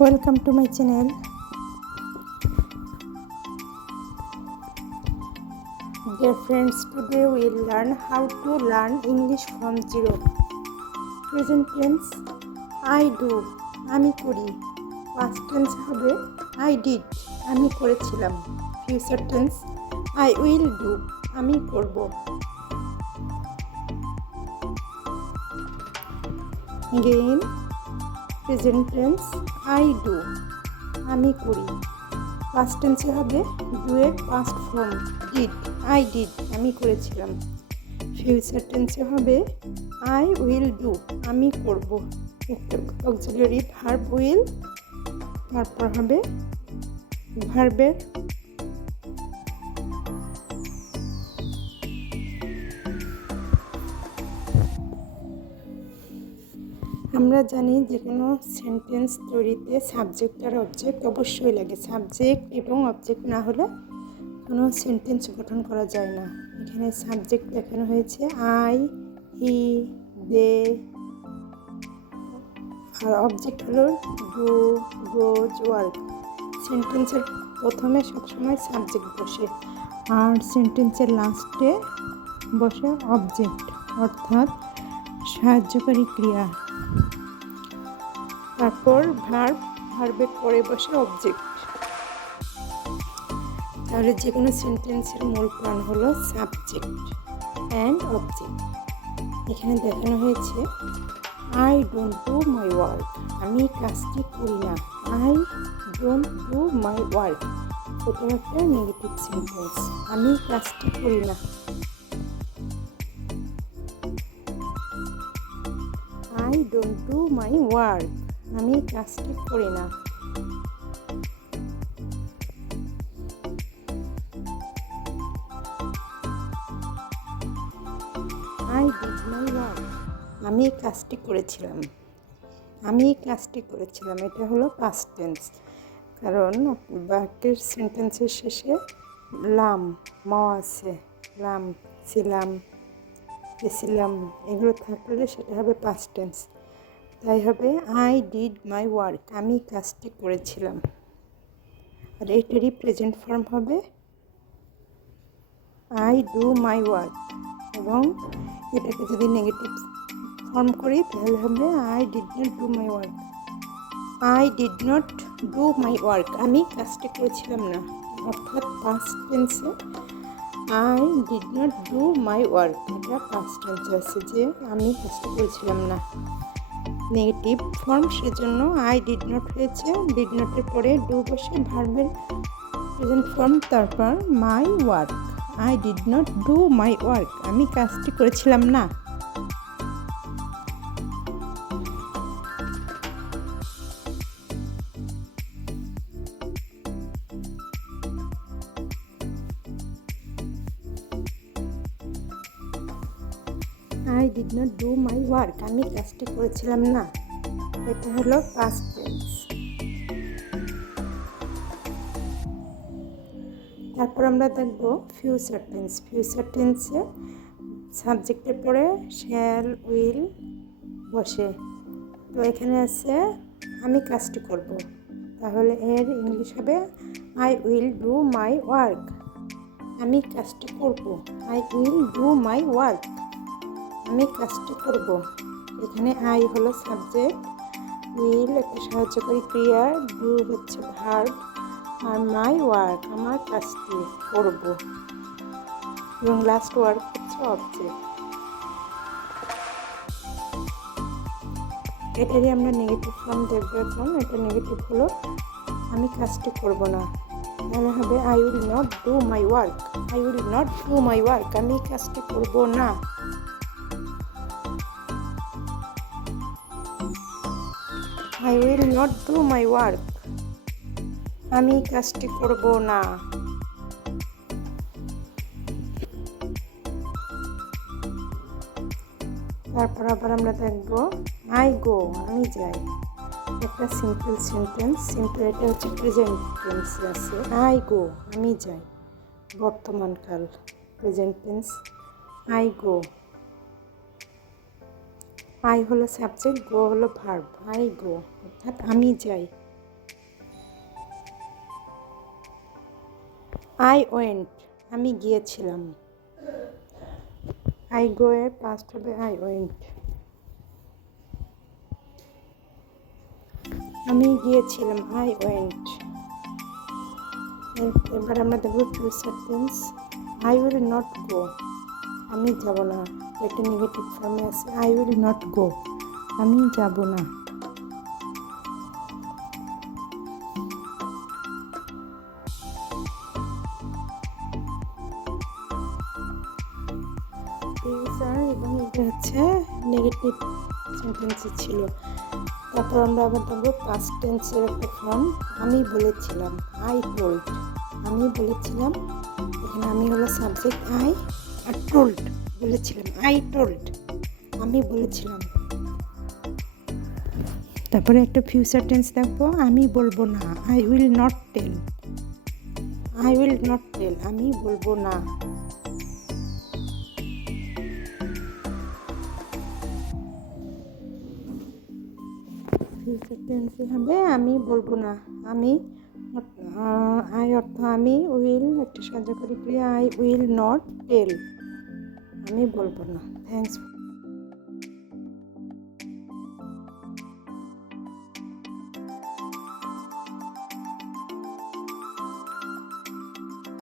Welcome to my channel. Dear friends, today we will learn how to learn English from zero. Present tense I do, আমি করি. Past tense হবে I did, আমি করেছিলাম. Future tense I will do, আমি করব. Again, present tense I do, আমি করি. Past টেন্সে হবে ডু এর past form did, I did, আমি করেছিলাম. ফিউচার টেন্সে হবে আই উইল ডু, আমি করব. একটা অক্সিলিয়ারি ভার্ব উইল, তারপর হবে ভার্বের আমরা জানি যে কোনো সেন্টেন্স তৈরিতে সাবজেক্ট আর অবজেক্ট অবশ্যই লাগে. সাবজেক্ট এবং অবজেক্ট না হলে কোনো সেন্টেন্স গঠন করা যায় না. এখানে সাবজেক্ট দেখানো হয়েছে আই, হি, দে, আর অবজেক্ট হলো ডু, গোজ, ওয়ার্ক. সেন্টেন্সের প্রথমে সবসময় সাবজেক্ট বসে আর সেন্টেন্সের লাস্টে বসে অবজেক্ট, অর্থাৎ সাহায্যকারী ক্রিয়া. তারপর ভার্বের পরে বসে অবজেক্ট. তাহলে যে কোনো সেন্টেন্সের মূল প্রাণ হলো সাবজেক্ট অ্যান্ড অবজেক্ট. এখানে দেখানো হয়েছে I don't do my work, আমি কাজটি করি না. I don't do my work, এটা একটা নেগেটিভ সেন্টেন্স. আমি কাজটি করি না. I don't do my work, আমি কাজটি করি না. আই ডিড মাই ওয়ার্ক, আমি কাজটি করেছিলাম. আমি কাজটি করেছিলাম, এটা হলো পাস্ট টেন্স. কারণ বাক্যের সেন্টেন্সের শেষে লাম ম আছে, লাম, ছিলাম, গেছিলাম, এগুলো থাকলে সেটা হবে পাস্ট টেন্স. তাই হবে আই ডিড মাই ওয়ার্ক, আমি কাজটি করেছিলাম. আর এটারই প্রেজেন্ট ফর্ম হবে আই ডু মাই ওয়ার্ক. এবং এটাকে যদি নেগেটিভ ফর্ম করি তাহলে হবে I did not do my work. I did not do my work, আমি কাজটি করেছিলাম না. অর্থাৎ পাস্ট টেন্সে I did not do my work, এটা পাস্ট টেন্সে আছে যে আমি কাজটি করেছিলাম না. নেগেটিভ ফর্ম, সেজন্য আই ডিড নট হয়েছে, ডিড নটের পরে ডু বসে ভার্বের প্রেজেন্ট ফর্ম, তারপর মাই work. I did not do my work, আমি কাজটি করেছিলাম না. I did not do my work, আমি কাজটি করেছিলাম না. এটা হলো পাস্ট টেন্স. তারপর আমরা দেখব ফিউচার টেন্স. ফিউচার টেন্সে সাবজেক্টের পরে শ্যাল উইল বসে. তো এখানে আছে আমি কাজটি করব, তাহলে এর ইংলিশ হবে I will do my work, আমি কাজটি করব. I will do my work, আমি কাজটি করব. এখানে আই হলো সাবজেক্ট, উইল একটা সাহায্যকারী ক্রিয়া, ডু হচ্ছে ভার্ব, আর মাই ওয়ার্ক আমার কাজটি করব, এবং লাস্ট ওয়ার্ক হচ্ছে অবজেক্ট. এটারই আমরা নেগেটিভ ফর্ম দেখব. এখন এটা নেগেটিভ হলো আমি কাজটি করব না. তাহলে হবে I will not do my work, I will not do my work, আমি কাজটি করব না. I will not do my work, আমি কাজটি করব না. তারপর আবার আমরা দেখব আই গো, আমি যাই. একটা সিম্পল সেন্টেন্স, সিম্পল, এটা হচ্ছে প্রেজেন্ট টেন্স আছে. আই গো, আমি যাই, বর্তমানকাল, present tense. I go, I হলো সাবজেক্ট, গো হলো ভার্ব. আই গো অর্থাৎ আমি যাই. আই ওয়েন্ট, আমি গিয়েছিলাম। আই গো এর পাস্ট হবে আই ওয়েন্ট। আমি গিয়েছিলাম, আই ওয়েন্ট। এবার আমরা দেখব future tense. I will not go, আমি যাব না। একটা নেগেটিভ ফর্মে আছে, আই উইল নট গো, আমি যাব না। ফিউচার এবং এটা হচ্ছে নেগেটিভ সেন্টেন্সে ছিল। তারপর আমরা আবার দেখবো পাস্ট টেন্সের একটা ফর্ম। আমি বলেছিলাম, আই টোল্ড, আমি বলেছিলাম। এখানে আমি হলো সাবজেক্ট আই, আর টোল্ড বলেছিলাম, আই টোল্ড, আমি বলেছিলাম। তারপরে একটা ফিউচার টেন্স দেখবো, আমি বলবো না, I will not tell, I will not tell, আমি বলবো না। ফিউচার টেন্সে হবে আমি বলবো না, আমি, আই অর্থ আমি, উইল একটা কার্যকরী ক্রিয়া, আই উইল নট টেল, আমি বলবো না। থ্যাংকস।